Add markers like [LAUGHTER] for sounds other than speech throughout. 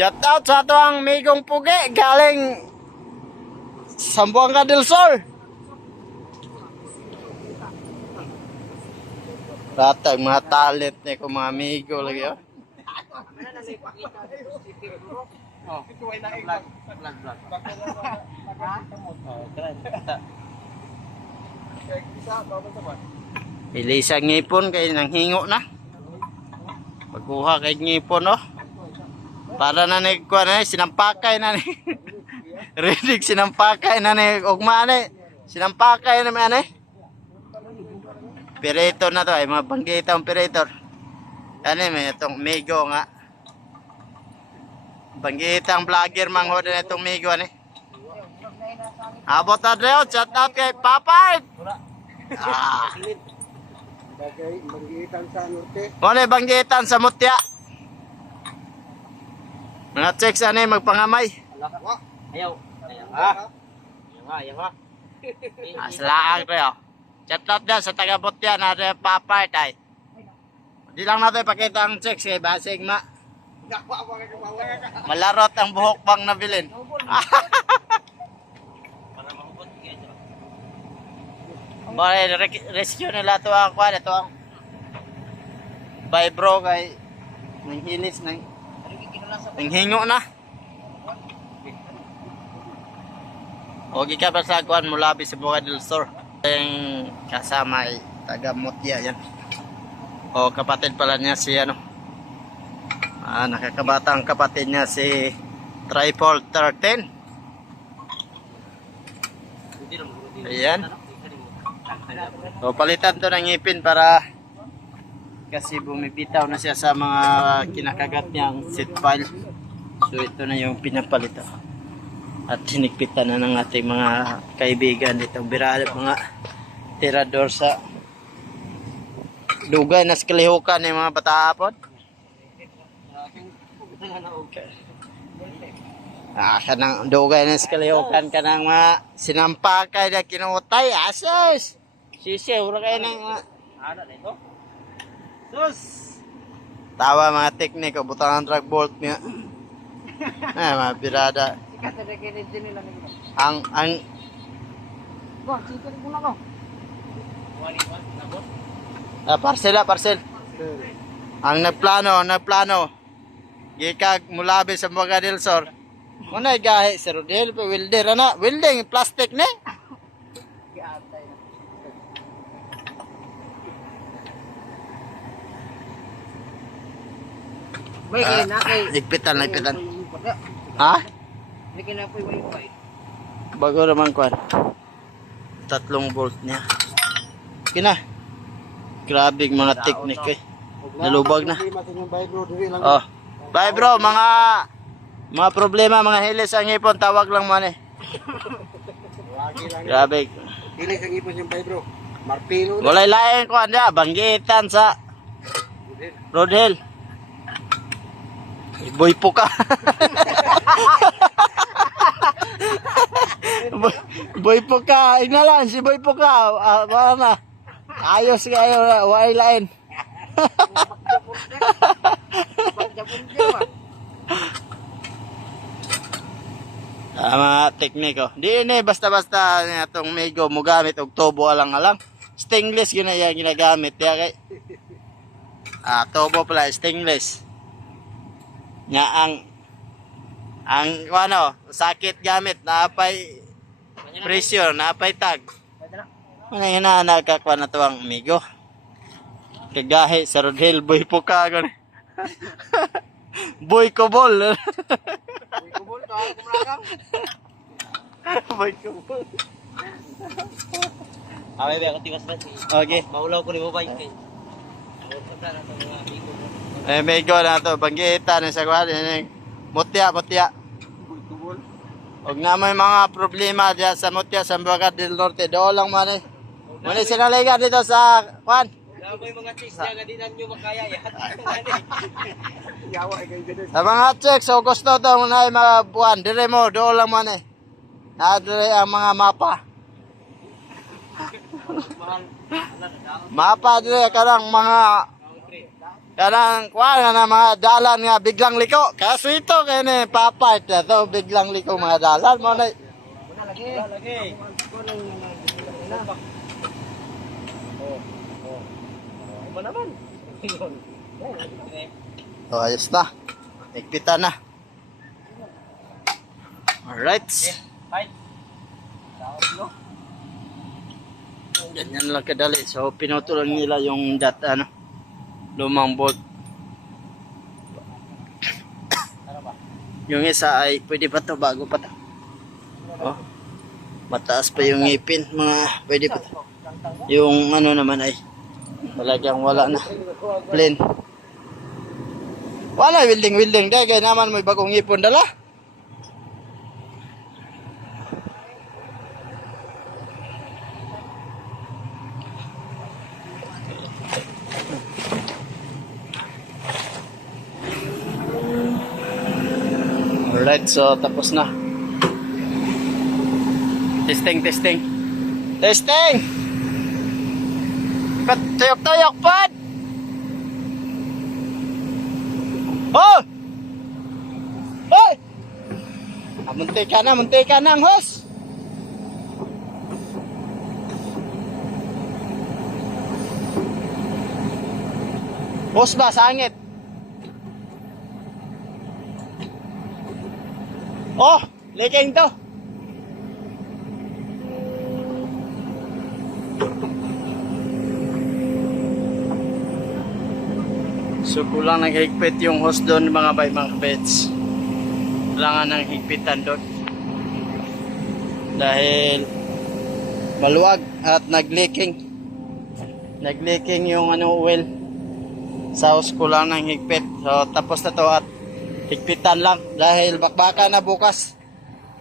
Shout out sa ato ang Migong Pugi galing Sambuanga del Sur. Ratag mga talent ni ko mga amigo lagi oh. Ilisang ngipon kay nang hingo na. Pagkuha kay ngipon oh. Para na ni kuha na ni, sinampakay na ni. [LAUGHS] Rinig sinampakay na ni ugma ni. Sinampakay na man ni. Operator na to ay mga banggita ang operator. Ano may itong Migo nga. Banggita ang vlogger manghod na itong Migo ni. Abot na Dreo, chat out kay Papay. Ah, Bagay, magitan sa norte. mo banggitan sa mutya. Mga checks ani magpangamay. Ayaw. Ayaw ha. Ayaw ha. Ayaw ha. Aslaang Dreo. Chat out na sa taga mutya na Dreo Papay tay. Di lang natin pakita ang checks kay basig ma. Malarot ang buhok bang nabilin. [LAUGHS] Bale, rescue nila to ang kwan, ito ang vibro kay nang hilis nang nang hingo na. O ka pa sa kwan mula sa Buka del Sur. Yung kasama ay taga Mutya yan. O kapatid pala niya si ano. Ah, nakakabata ang kapatid niya si Triple 13. Hindi lang mahubot. Ayan. So palitan to ng ngipin para kasi bumibitaw na siya sa mga kinakagat niyang seat file. So ito na yung pinapalito. At hinigpitan na ng ating mga kaibigan dito. Birada mga tirador sa dugay na skalihukan ng mga bataapon. Okay. Ah, kanang dugay na skalihukan ka ng mga sinampakay na kinutay. Asos! Sisi, ura kayo ng mga Ano na ito? Sus! Tawa mga teknik, butang ang drug bolt niya. Ay, [LAUGHS] mga pirada. Ang, ang, Wali mo. Nabot. ah, parcel ah, parcel. Ang nagplano, nagplano. Gikag mulabi sa mga del Sur. Muna gahi sa Rodel, pa welder ana, welding plastic ni. May Ah, na kay. Ligpitan, ligpitan. Ha? May kina po yung wifi. Bago naman kwan. Tatlong bolt niya. Kina. Grabe yung mga teknik eh. Nalubag na. Oh. Bye bro, mga mga problema, mga hilis ang ipon, tawag lang man eh. Grabe. Dili sa ipon yung bay bro. Marpilo. Walay lain ko anda, banggitan sa Road Hill. Boy po ka. boy, boy po ka. Ignalan si boy po ka. Ah, wala na. Ayos kayo, walay lain. Tama tekniko. Di ni basta-basta niya itong mego mo gamit og tubo alang-alang. Stainless yun na ginagamit. Kaya kay ah, tubo pala, stainless. Nya ang ang ano, sakit gamit, napay presyo, napay tag. Ano yun na nagkakuha na to ang amigo. Kagahi sa Road Hill, boy po ka. ganun. boy ko bol. Kubol to, ako kumrakang. boy ko bol. Away ba ako tiwas na. Okay. Maulaw ko ni mo ba yung kay. Wala na ito mga amigo. Eh, may go na to. Banggita na sa. Yan, Mutya, mutya. Huwag na may mga problema diya sa Mutya, sa Buagat del Norte. Doon lang man eh. Muna sinaligan dito sa kwan. Yung mga chicks na nga di na nyo makaya yan. Yawa ay kayo ganun. Sa mga checks, so gusto to muna yung mga buwan. Dire mo, doon lang man eh. Nadire ang mga mapa. Na. Mapa dire karang mga. Kanang kuha na mga dalan nga biglang liko. Kaso ito kaya ni papart na to biglang liko mga dalan mo na. Lagi. So ayos na. Ikpita na. Alright. No? Ganyan lang kadali. So pinuto lang nila yung dat ano lumang bolt. Yung isa ay pwede pa to bago pa to. Oh. Mataas pa yung ngipin, mga pwede pa. Yung ano naman ay talagang wala na. Plain. Wala wilding wilding dahil naman may bagong ngipon dala. Alright, so tapos na. Testing, testing. Testing! Pat, tuyok-tuyok, pat! Oh! Oh! Ah, munti ka na, munti ka na ang hose. Hose ba, sangit? Oh, leking to. So kulang ng higpit yung host doon mga bay mga pets. Kailangan ng higpitan doon. Dahil maluwag at nag-leaking. Nag-leaking yung ano oil. Sa host kulang ng higpit. So tapos na to at higpitan lang dahil bakbaka na bukas.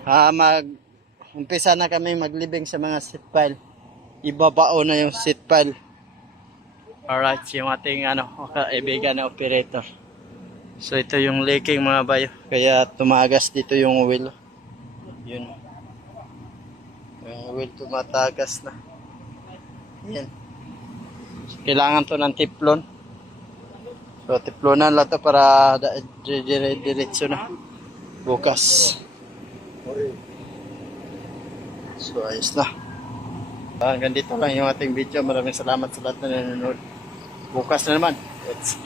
Ah, mag umpisa na kami maglibing sa mga seat pile. Ibabao na yung seat pile. Alright, yung ating ano, kaibigan na operator. So ito yung leaking mga bayo. Kaya tumagas dito yung oil. Yun. Yung oil tumatagas na. Yan. Kailangan to ng tiplon. So tiplonan lang to para diretso na. Bukas. So ayos na. Ah, Hanggang dito lang yung ating video. Maraming salamat sa lahat na nanonood. Bukas na naman. Let's